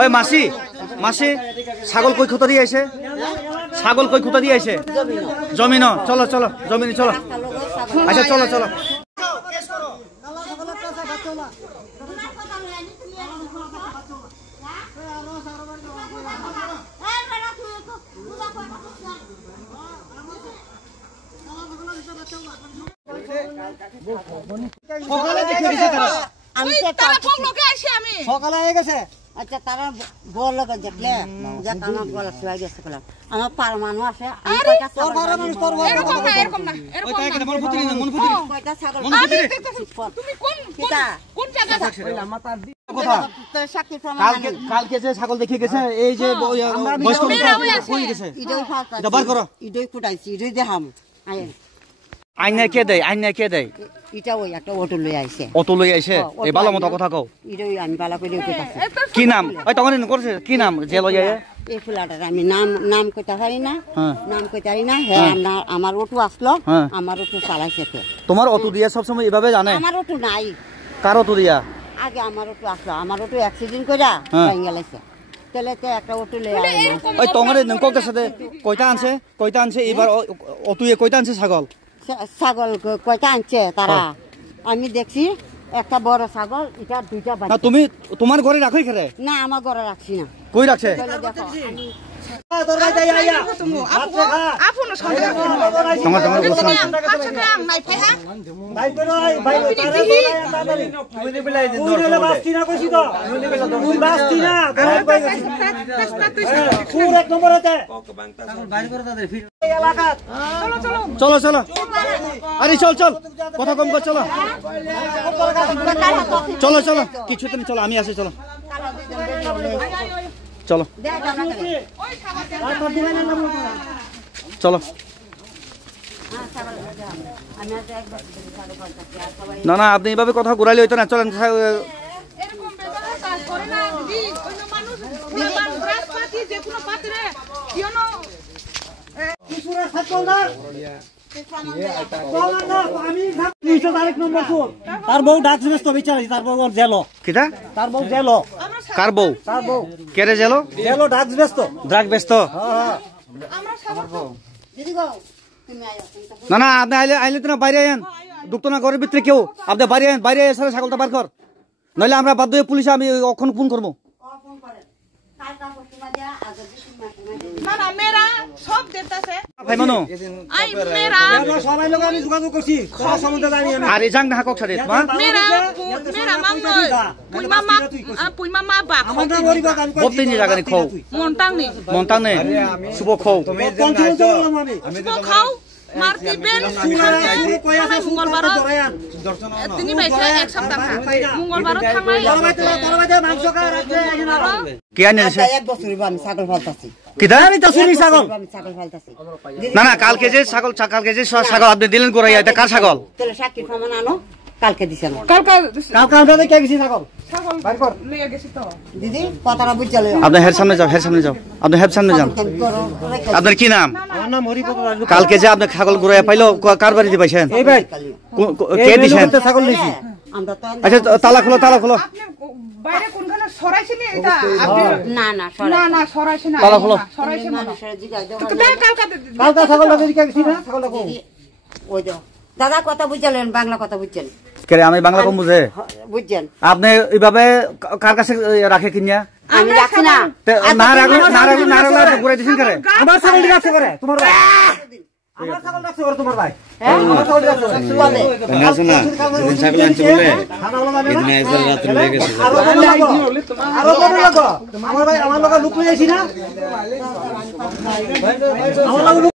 ওই মাসি মাসি ছাগল কই খুঁটা দিয়ে আইছে ছাগল কই খুঁটা দিয়ে আইছে জমিন চলো চলো জমিন চলো আচ্ছা চলো চলো সকালে হয়ে গেছে আচ্ছা তারা বল লাগে দেখলে যে আমার গলা শুয়ে গেছে কলা আমার পার মানুষ আছে আমি কয়টা তোর পার মানুষ তোর এরকম না এরকম না ওই তাকে মন ফুটি না মন ফুটি কয়টা ছাগল তুমি কোন জায়গা আমার তার কথা কালকে যে ছাগল দেখে গেছে এই যে বয়স্ক হয়ে গেছে এটা বার করো ইডই কুটাইছি ইডই দেখাম আইনা কে দেয় আইনা কে দেয় এটা ওই একটা অটো লই আইছে অটো লই আইছে এই ভালো মতো কথা কও ইডই আমি বালা কইলে কইতাছি কি নাম ওই তখন করছে কি নাম যে লই আয় এই ফুলাটার আমি নাম কইতা পারি না নাম কইতা পারি না হ্যাঁ আমার অটো আসলো আমার অটো চালাইছে কে তোমার অটো দিয়া সব সময় এভাবে জানে আমার অটো নাই কার অটো দিয়া আগে আমার অটো আসলো আমার অটো অ্যাক্সিডেন্ট কইরা ভেঙে গেছে তেলেতে একটা অটো লই আই ওই তোমারে নককের সাথে কয়টা আনছে এবার অটোয়ে কয়টা আনছে ছাগল ছাগল কয়টা আনছে তারা আমি দেখছি একটা বড় ছাগল এটা দুইটা বাচ্চা না তুমি তোমার ঘরে রাখোই খেরে না আমার ঘরে রাখছি না কই রাখছে তোর ভাই যাই আইয়া আপন সন্দেহ তোমার নাই ফাইহা ভাই ভাই তুমি বেলাই দিন তুই বাস্তি না কইছি তো তুই বাস্তি না পুরো এক নম্বরেতে বাইরে করে তাদের ফির এলাকা চলো চলো আরে চল চল কথা কম কর চলো চলো চলো কিছুতে চলো আমি আসি চলো চলো চলো না না আপনি এইভাবে কথা ঘুরাইলে হইতো না চলেন এরকম বেজার কাজ করে না দিদি অন্য মানুষ রাজপাতি যে কোনো পাত্রে কিনো কিশোরা ছাত্রদার তার বউ ডাক ব্যস্ত বিচারি তার বউ জেলো কিটা তার বউ জেলো কার বউ তার বউ কেরে জেলো জেলো ডাক ব্যস্ত ড্রাগ ব্যস্ত আমরা সবার দিদি গো তুমি আইয়া না না আপনি আইলে তো না বাইরে আইন দুঃখ না ঘরের ভিতরে কেউ আপনি বাইরে এসে ছাগলটা বার কর নইলে আমরা বাধ্য হয়ে পুলিশে আমি অখন ফোন করবো ফোন করে কালকা তোমা দিয়া আজ না না মেরা সব দেতাছে ভাই মানো আই মেরা সবাই লোক আমি যোগাযোগ করছি তোমার সম্বন্ধে জানি আমি আর এই জাং না হাকক সারে মা মেরা মাম নয় পুই মামা বা আমাদের গরিব আমি বপতে নি জাগানি খাও মন্টাং নে শুভ খাও তুমি বললাম আমি শুভ খাও মারতি বেন মঙ্গলবার তিনি বাইছে এক সপ্তাহ মঙ্গলবার থামাই তরবাইতে মাংস খায় রাখতে এখানে কি আনে এসে এক বছর আমি ছাগল ফালতাছি কিটা আমি তো শুনি ছাগল আমি ছাগল ফালতাছি না না কালকে যে ছাগল আপনি দিলেন করাইয়া এটা কার ছাগল তেলে সাক্ষী প্রমাণ আনো কালকে দিছেন কালকা কালকে আমরা কে গেছি ছাগল ছাগল বাইর কর লইয়া গেছি তো দিদি কথাটা বুঝালে আপনি হের সামনে যাও আপনি হের সামনে যান আপনার কি নাম আমার নাম হরিপদ রাজু কালকে যে আপনি ছাগল ঘুরাইয়া পাইলো কার বাড়িতে পাইছেন এই ভাই কে দিছেন ছাগল নিছি আমরা তো আচ্ছা তালা খোলো আপনি বাইরে কোনখানে সরাইছেন এটা আপনি না না না সরাইছেন না তালা খোলো সরাইছেন না মানুষের জিগাই দাও কালকে ছাগলটা কে গেছি না ছাগলটা কো ওই দাও দাদা কথা বুঝালেন বাংলা কথা বুঝছেন কে আমি বাংলা কম বুঝে বুঝছেন আপনি এইভাবে কার কাছে রাখে কিনিয়া আমি রাখি না না রাখলে ঘুরাই দিছেন করে আমার ছাগল রাখছে করে তোমার ভাই আমার ছাগল রাখছে করে তোমার ভাই আমার ছাগল রাখছে বলে না শোনা যেদিন ছাগল আনছে বলে এদিন আইসা রাত্রে লেগে গেছে আরো লাগো আমার ভাই আমার লোক লুক লইছি না আমার